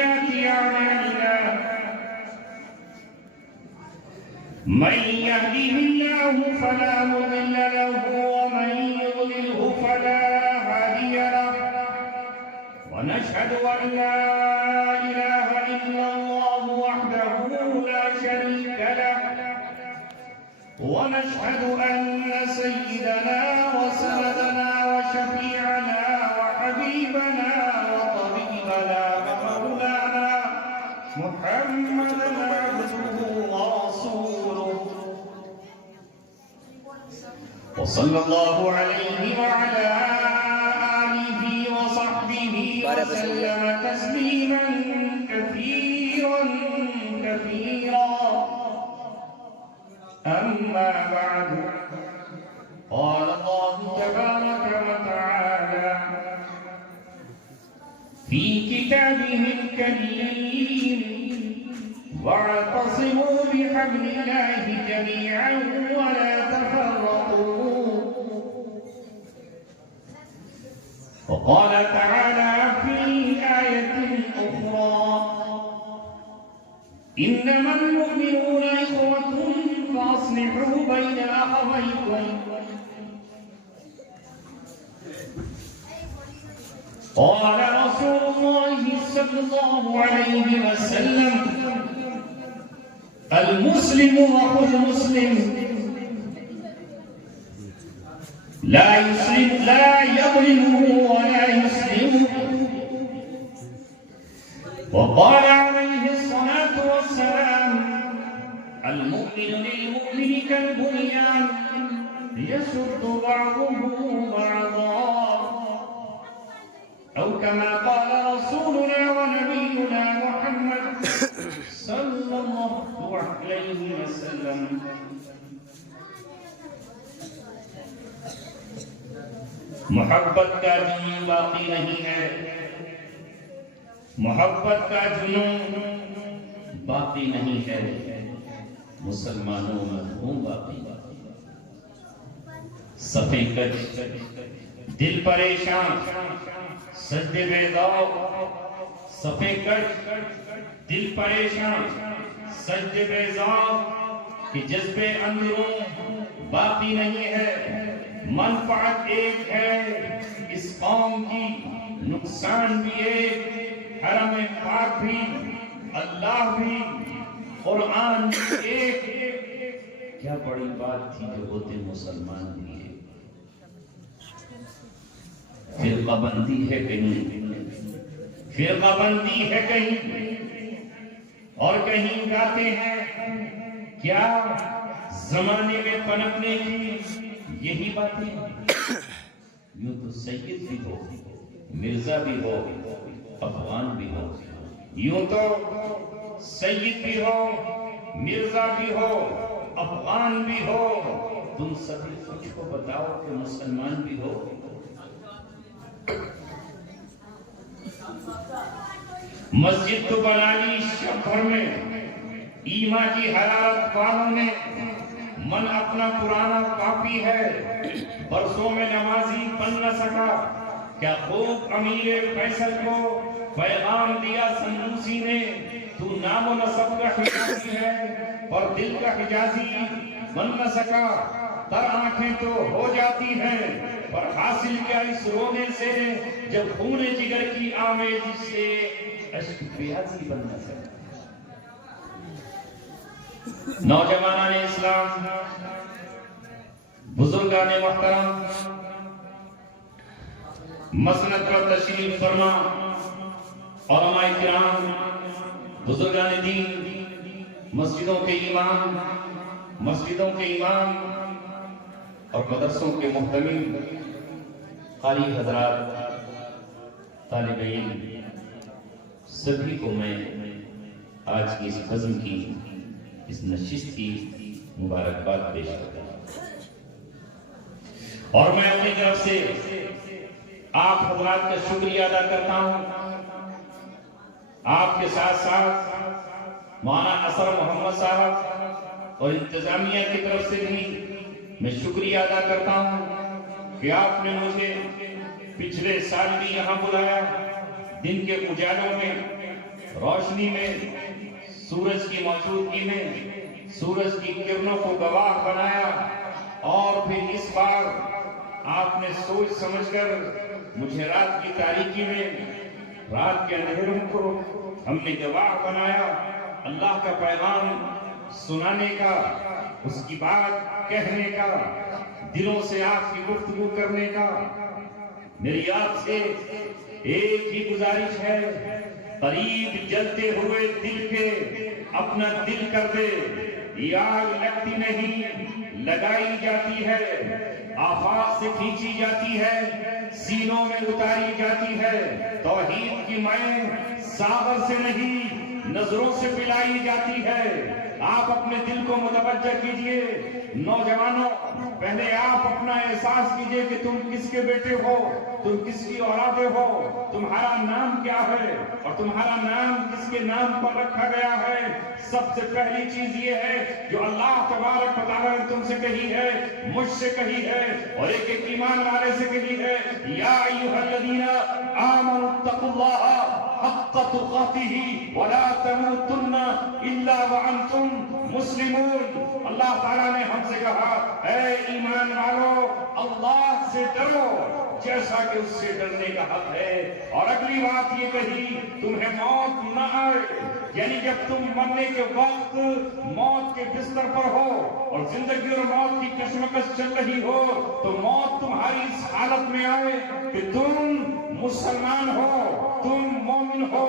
سيئات أعمالنا من يهده الله فلا مضل له ومن يضلله فلا هادي له ونشهد أن لا إله إلا الله وحده لا شريك له ونشهد أن سيدنا وسندنا وشفيعنا وحبيبنا وطبيبنا ومولانا محمدا عبده ورسوله وصلى الله عليه وعلى آله وصحبه وسلم تسليما كثيرا كثيرا. أما بعد قال الله تبارك وتعالى في كتابه الكريم واعتصموا بحبل الله جميعا ولا تفرقوا. وقال تعالى في آية أخرى إنما المؤمنون إخوة فأصلحوا بين أخويكم. قال رسول الله صلى الله عليه وسلم المسلم أخو المسلم لا يظلمه ولا يسلمه. وقال عليه الصلاة والسلام المؤمن للمؤمن كالبنيان يشد بعضه بعضا أو كما قال رسولنا ونبينا محمد صلى الله عليه وسلم. محبت کا جنون باقی نہیں ہے، محبت کا جنون باقی نہیں ہے، مسلمانوں مفہوم باقی صفیں کج دل پریشان سجد بیضاء صفیں کج دل پریشان سجد بیضاء کہ جذبے اندروں باقی نہیں ہے، منفعت ایک ہے اس قوم کی، نقصان بھی ایک، حرم پاک بھی، اللہ بھی، قرآن بھی ایک. کیا بڑی بات تھی جو ہوتے مسلمان بھی ایک. فرقہ بندی ہے کہیں، فرقہ بندی ہے کہیں، اور کہیں گاتے ہیں کیا زمانے میں پنپنے کی یہی باتیں. یوں تو سید بھی ہو، مرزا بھی ہو، افغان بھی ہو، یوں تو سید بھی ہو، مرزا بھی ہو، افغان بھی ہو، تم سبھی کچھ کو بتاؤ کہ مسلمان بھی ہو. مسجد تو بنا لی شب بھر میں، ایمان کی حرارت والوں نے، من اپنا پرانا کاپی ہے، برسوں میں نمازی بن نہ سکا. کیا خوب امیر فیصل کو پیغام دیا سنوسی نے، تو نام و نسب کا حجازی ہے اور دل کا حجازی بن نہ سکا. تر آنکھیں تو ہو جاتی ہیں پر حاصل کیا اس رونے سے جب خون جگر کی آمیزش سے عشق بیاضی بن نہ سکا. نوجوانان اسلام، بزرگان محترم، مسند پر تشریف فرما، علماء کرام، بزرگان دین، مسجدوں کے امام اور مدرسوں کے محتمل، قاری حضرات، طالب علم، سبھی کو میں آج کی اس بزم کی، اس نشست کی مبارکباد پیش کرتا ہوں. اور میں اپنی طرف سے آپ حضرات کا شکریہ ادا کرتا ہوں. آپ کے ساتھ ساتھ مولانا اثر محمد صاحب اور انتظامیہ کی طرف سے بھی میں شکریہ ادا کرتا ہوں کہ آپ نے مجھے پچھلے سال بھی یہاں بلایا، دن کے اجالوں میں روشنی میں، سورج کی موجودگی میں سورج کی کرنوں کو گواہ بنایا، اور پھر اس بار آپ نے سوچ سمجھ کر مجھے رات کی تاریکی میں، رات کے اندھیروں کو ہم نے گواہ بنایا، اللہ کا پیغام سنانے کا، اس کی بات کہنے کا، دلوں سے آپ کی گفتگو کرنے کا۔ میری آپ سے ایک ہی گزارش ہے، قریب جلتے ہوئے دل کے اپنا دل کر دے۔ یہ آگ لگتی نہیں، لگائی جاتی ہے، آفاق سے کھینچی جاتی ہے، سینوں میں اتاری جاتی ہے۔ توحید کی مائیں ساغر سے نہیں، نظروں سے پلائی جاتی ہے۔ آپ اپنے دل کو متوجہ کیجئے۔ نوجوانوں، پہلے آپ اپنا احساس کیجئے کہ تم کس کے بیٹے ہو، تم کس کی اولادیں ہو، تمہارا نام کیا ہے اور تمہارا نام کس کے نام پر رکھا گیا ہے۔ سب سے پہلی چیز یہ ہے جو اللہ تبارک و تعالیٰ نے تم سے کہی ہے، مجھ سے کہی ہے، اور ایک ایمان والے سے کہی ہے، یا ایھا الذین آمنوا اتقوا اللہ حق تقاتہ ولا تموتن الا وانتم مسلمون۔ اللہ تعالیٰ نے ہم سے کہا، اے ایمان والو، اللہ سے ڈرو جیسا کہ اس سے ڈرنے کا حق ہے۔ اور اگلی بات یہ کہی، تمہیں موت نہ آئے، یعنی جب تم مرنے کے وقت موت کے بستر پر ہو اور زندگی اور موت کی کشمکش چل رہی ہو، تو موت تمہاری اس حالت میں آئے کہ تم مسلمان ہو، تم مومن ہو،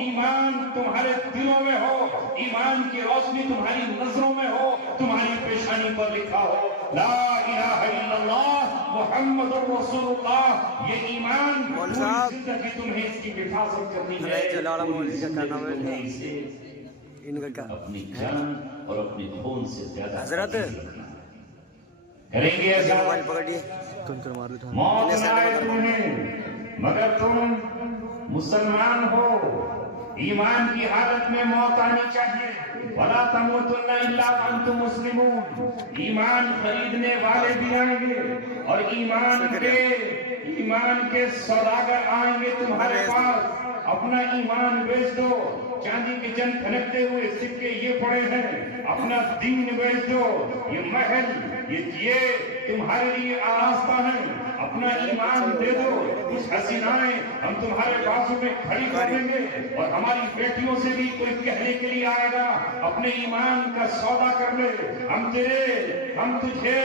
ایمان تمہارے دلوں میں ہو، ایمان کی روشنی تمہاری نظروں میں ہو، تمہاری پیشانی پر لکھا ہو لا الہ الا اللہ محمد رسول اللہ۔ یہ ایمان پوری زندگی تمہیں اس کی حفاظت کرنی ہے، پوری زندگی تمہیں اسے اپنی جان اور اپنی خون سے زیادہ کریں گے۔ ایسا موت نہ آئے تمہیں، مگر تم مسلمان ہو، ایمان کی حالت میں موت آنی چاہیے۔ وَلَا تَمُوتُنَّ إِلَّا وَأَنْتُمْ مُسْلِمُونَ۔ ایمان خریدنے والے بھی آئیں گے اور ایمان کے سوداگر آئیں گے تمہارے پاس۔ اپنا ایمان بیچ دو، چاندی کے چند کھنکتے ہوئے سکے یہ پڑے ہیں، اپنا دین بیچ دو، یہ محل یہ تمہارے لیے آراستہ ہے، اپنا ایمان دے دو۔ کچھ حسینائیں ہم تمہارے بازو میں کھڑی کر دیں گے، اور ہماری بیٹیوں سے بھی کوئی کہنے کے لیے آئے گا اپنے ایمان کا سودا کر لے، ہم تجھے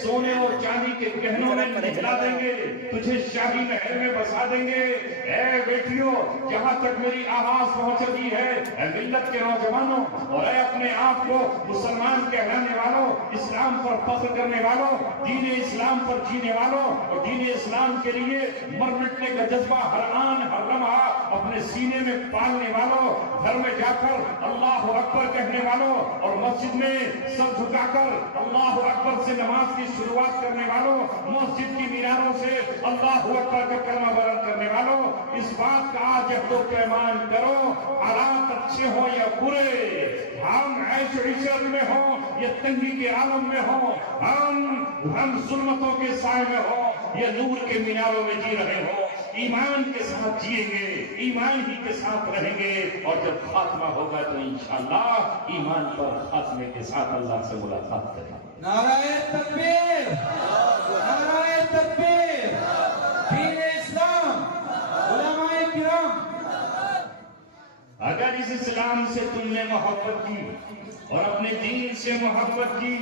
سونے اور چاندی کے گہنوں میں نہلا دیں گے، تجھے شاہی محل میں بسا دیں گے۔ اے بیٹیوں، جہاں تک میری آواز پہنچ رہی ہے، اے ملت کے نوجوانوں اور اے اپنے آپ کو مسلمان کہلانے والوں، اسلام پر فخر کرنے والوں، دین اسلام پر جینے والوں اور دین اسلام کے لیے مر مٹنے کا جذبہ ہر آن ہر لمحہ اپنے سینے میں پالنے والوں، گھر میں جا کر اللہ اکبر کہنے والوں اور مسجد میں سر جھکا کر اللہ اکبر سے نماز کی شروعات کرنے والوں، مسجد کی میناروں سے اللہ اکبر کا کلمہ بلند کرنے والوں، اس بات کا آج عہد و پیمان کرو، حالات اچھے ہوں یا برے، ہم عیش و عشرت میں ہوں یا تنگی کے عالم میں ہوں، ہم ظلمتوں کے سائے میں ہوں یا نور کے میناروں میں جی رہے ہوں، ایمان کے ساتھ جیئیں گے، ایمان ہی کے ساتھ رہیں گے، اور جب خاتمہ ہوگا تو انشاءاللہ ایمان پر خاتمے کے ساتھ اللہ سے ملاقات کریں۔ نعرہ تکبیر، نعرہ تکبیر، دین اسلام، علماء کرام۔ اگر اس اسلام سے تم نے محبت کی اور اپنے دین سے محبت کی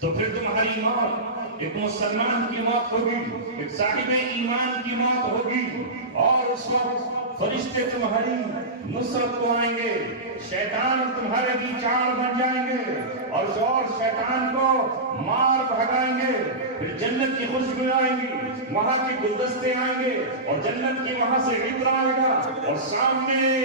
تو پھر تمہاری موت ایک مسلمان کی موت ہوگی، ایک صاحب ایمان کی موت ہوگی، اور اس وقت فرشتے تمہاری نصرت کو آئیں گے، شیطان تمہارے بیچ آڑ بن جائیں گے اور شیطان کو مار بھگائیں گے۔ پھر جنت کی خوشبو آئیں گی، وہاں کے گلدستے آئیں گے اور جنت کی وہاں سے عطر آئے گا، اور سامنے